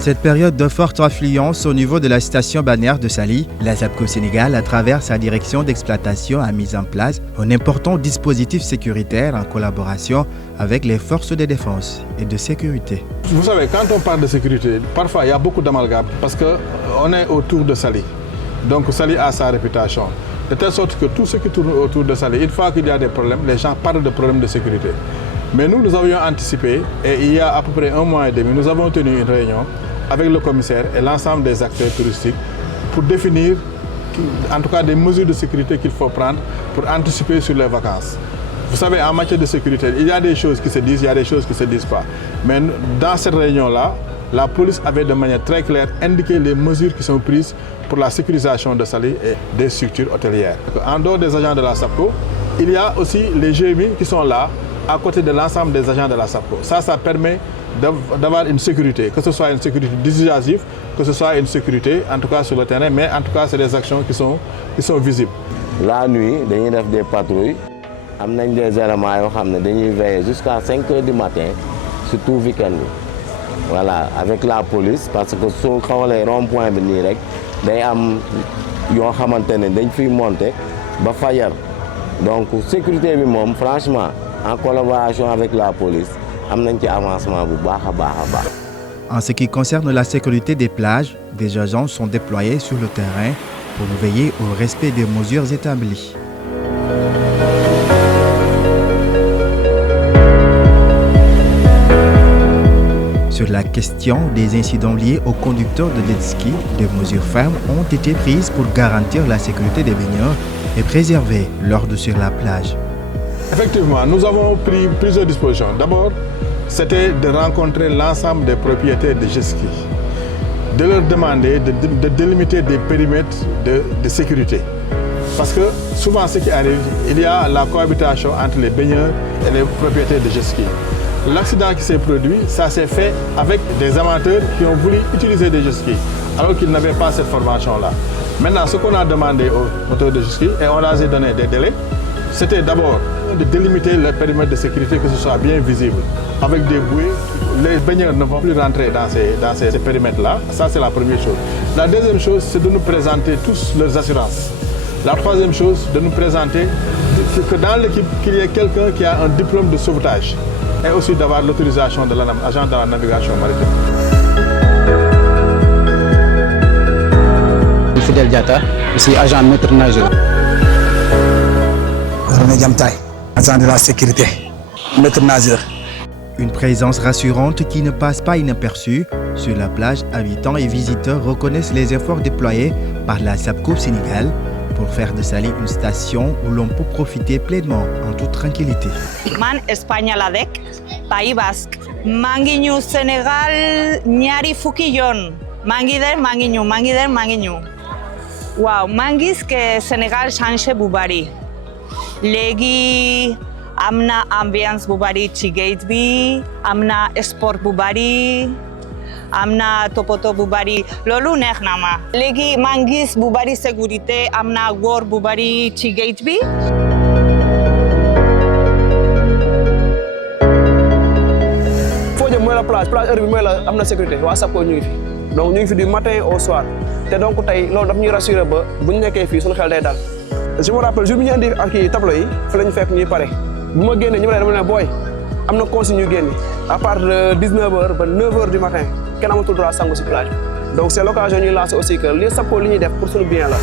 cette période de forte affluence au niveau de la station balnéaire de Saly, la SAPCO Sénégal, à travers sa direction d'exploitation, a mis en place un important dispositif sécuritaire en collaboration avec les forces de défense et de sécurité. Vous savez, quand on parle de sécurité, parfois il y a beaucoup d'amalgames parce qu'on est autour de Saly. Donc Saly a sa réputation. De telle sorte que tout ce qui tourne autour de Saly, une fois qu'il y a des problèmes, les gens parlent de problèmes de sécurité. Mais nous avions anticipé et il y a à peu près 1 mois et demi, nous avons tenu une réunion avec le commissaire et l'ensemble des acteurs touristiques pour définir en tout cas des mesures de sécurité qu'il faut prendre pour anticiper sur les vacances. Vous savez, en matière de sécurité, il y a des choses qui se disent, il y a des choses qui ne se disent pas. Mais dans cette réunion-là, la police avait de manière très claire indiqué les mesures qui sont prises pour la sécurisation de Saly et des structures hôtelières. En dehors des agents de la SAPCO, il y a aussi les GMI qui sont là, à côté de l'ensemble des agents de la SAPCO. Ça permet d'avoir une sécurité, que ce soit une sécurité dissuasive, que ce soit une sécurité, en tout cas sur le terrain, mais en tout cas, c'est des actions qui sont visibles. La nuit, nous avons des patrouilles. Nous avons des éléments qui veillent jusqu'à 5 h du matin, surtout le week-end. Voilà, avec la police, parce que si on a les ronds-points, nous avons monter, donc la sécurité, franchement, en collaboration avec la police, nous avons un avancement. En ce qui concerne la sécurité des plages, des agents sont déployés sur le terrain pour veiller au respect des mesures établies. Sur la question des incidents liés aux conducteurs de jet ski, des mesures fermes ont été prises pour garantir la sécurité des baigneurs et préserver l'ordre sur la plage. Effectivement, nous avons pris plusieurs dispositions. D'abord, c'était de rencontrer l'ensemble des propriétaires de jet ski, de leur demander de délimiter des périmètres de sécurité. Parce que souvent, ce qui arrive, il y a la cohabitation entre les baigneurs et les propriétaires de jet ski. L'accident qui s'est produit, ça s'est fait avec des amateurs qui ont voulu utiliser des jet skis, alors qu'ils n'avaient pas cette formation-là. Maintenant, ce qu'on a demandé aux moteurs de jet ski, et on leur a donné des délais, c'était d'abord de délimiter le périmètre de sécurité, que ce soit bien visible. Avec des bouées, les baigneurs ne vont plus rentrer dans ces périmètres-là. Ça, c'est la première chose. La deuxième chose, c'est de nous présenter tous leurs assurances. La troisième chose, de nous présenter que dans l'équipe, qu'il y ait quelqu'un qui a un diplôme de sauvetage et aussi d'avoir l'autorisation de l'agent de la navigation maritime. Fidèle Diatta, je suis agent maître nageur. Agent de la sécurité, maître nageur. Une présence rassurante qui ne passe pas inaperçue. Sur la plage, habitants et visiteurs reconnaissent les efforts déployés par la SAPCO Sénégal pour faire de Saly une station où l'on peut profiter pleinement en toute tranquillité. Man Espagne la dek, Pays Basque, Manguinho Sénégal, Nyari Fukiyon, Manguinho. Wow, Mangis que Sénégal change Boubari. Legi amna ambiance Boubari Chigate bi, amna sport Boubari. Amna topoto Boubari lolu neex na ma léegi maa ngi gis Boubari sécurité amna góor Boubari ci gate bi. foo jëm mooy la plage heure bi mooy la am na sécurité waa SAPCO ñu ngi fi donc ñu ngi fi du matin au soir te donc tey loolu daf ñuy rassurer ba bu ñu nekkee fii suñu xel day dal. je me rappelle jour bi ñu indi ak kii tableau yi fa la ñu fekk ñuy pare bu ma génnee ñu ma dama ne booy am na consigne ñu génne à partir de 19h ba 9h du matin. kenn amatul droit sangu ci plage donc c'est l'occasion ñuy lancer aussi que li SAPCO li ñuy def pour suñu bien la